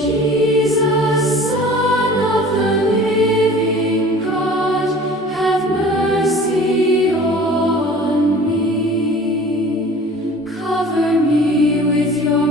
Jesus, Son of the living God, have mercy on me. Cover me with your